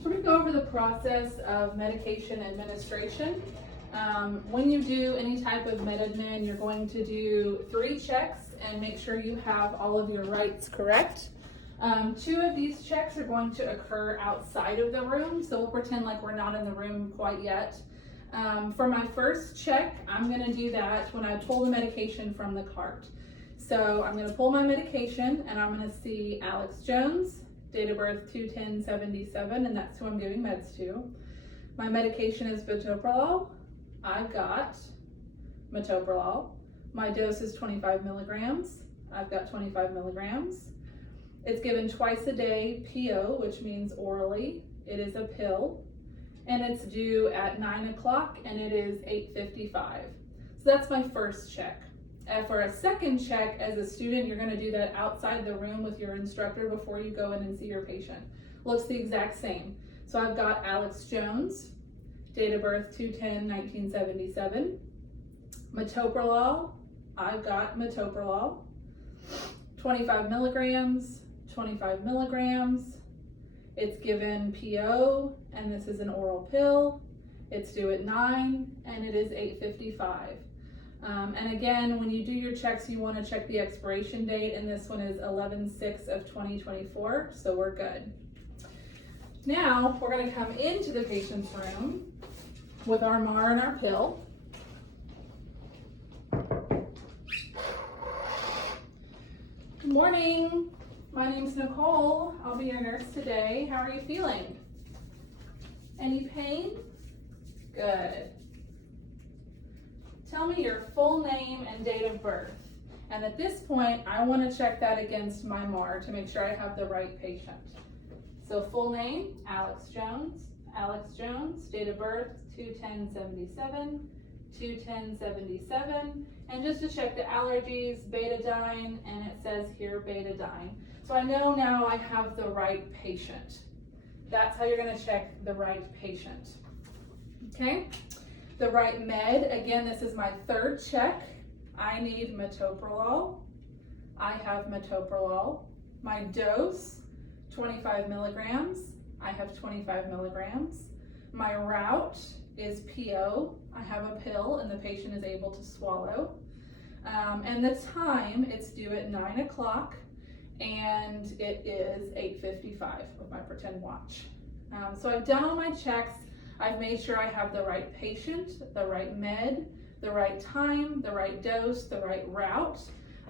So we're going to go over the process of medication administration. When you do any type of med-admin, you're going to do 3 checks and make sure you have all of your rights correct. 2 of these checks are going to occur outside of the room, so we'll pretend like we're not in the room quite yet. For my first check, I'm going to do that when I pull the medication from the cart. So I'm going to pull my medication and I'm going to see Alex Jones, date of birth 2/10/77, and that's who I'm giving meds to. My medication is metoprolol. I've got metoprolol. My dose is 25 milligrams. I've got 25 milligrams. It's given twice a day, PO, which means orally. It is a pill, and it's due at 9 o'clock, and it is 8:55. So that's my first check. For a second check, as a student, you're going to do that outside the room with your instructor before you go in and see your patient. Looks the exact same. So I've got Alex Jones, date of birth 2/10/1977. Metoprolol, I've got metoprolol. 25 milligrams, 25 milligrams. It's given PO, and this is an oral pill. It's due at 9, and it is 8:55. And again, when you do your checks, you want to check the expiration date, and this one is 11/6/2024, so we're good. Now, we're going to come into the patient's room with our MAR and our pill. Good morning. My name's Nicole. I'll be your nurse today. How are you feeling? Any pain? Good. Tell me your full name and date of birth. And at this point, I want to check that against my MAR to make sure I have the right patient. So full name, Alex Jones. Alex Jones, date of birth 2/10/77, 2/10/77. And just to check the allergies, betadine, and it says here betadine. So I know now I have the right patient. That's how you're going to check the right patient. Okay? The right med, again, this is my third check. I need metoprolol. I have metoprolol. My dose, 25 milligrams. I have 25 milligrams. My route is PO. I have a pill and the patient is able to swallow. And the time, it's due at 9 o'clock and it is 8:55 with my pretend watch. So I've done all my checks. I've made sure I have the right patient, the right med, the right time, the right dose, the right route.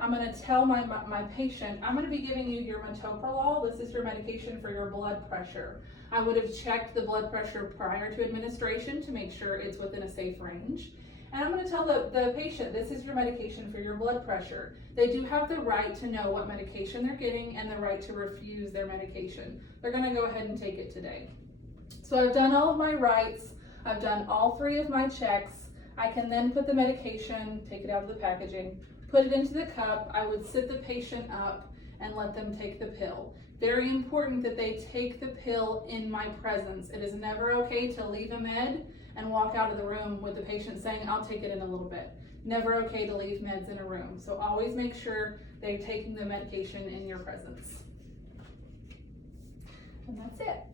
I'm going to tell my patient, I'm going to be giving you your metoprolol. This is your medication for your blood pressure. I would have checked the blood pressure prior to administration to make sure it's within a safe range. And I'm going to tell the patient, this is your medication for your blood pressure. They do have the right to know what medication they're getting and the right to refuse their medication. They're going to go ahead and take it today. So I've done all of my rights. I've done all 3 of my checks. I can then put the medication, take it out of the packaging, put it into the cup. I would sit the patient up and let them take the pill. Very important that they take the pill in my presence. It is never okay to leave a med and walk out of the room with the patient saying, I'll take it in a little bit. Never okay to leave meds in a room. So always make sure they're taking the medication in your presence. And that's it.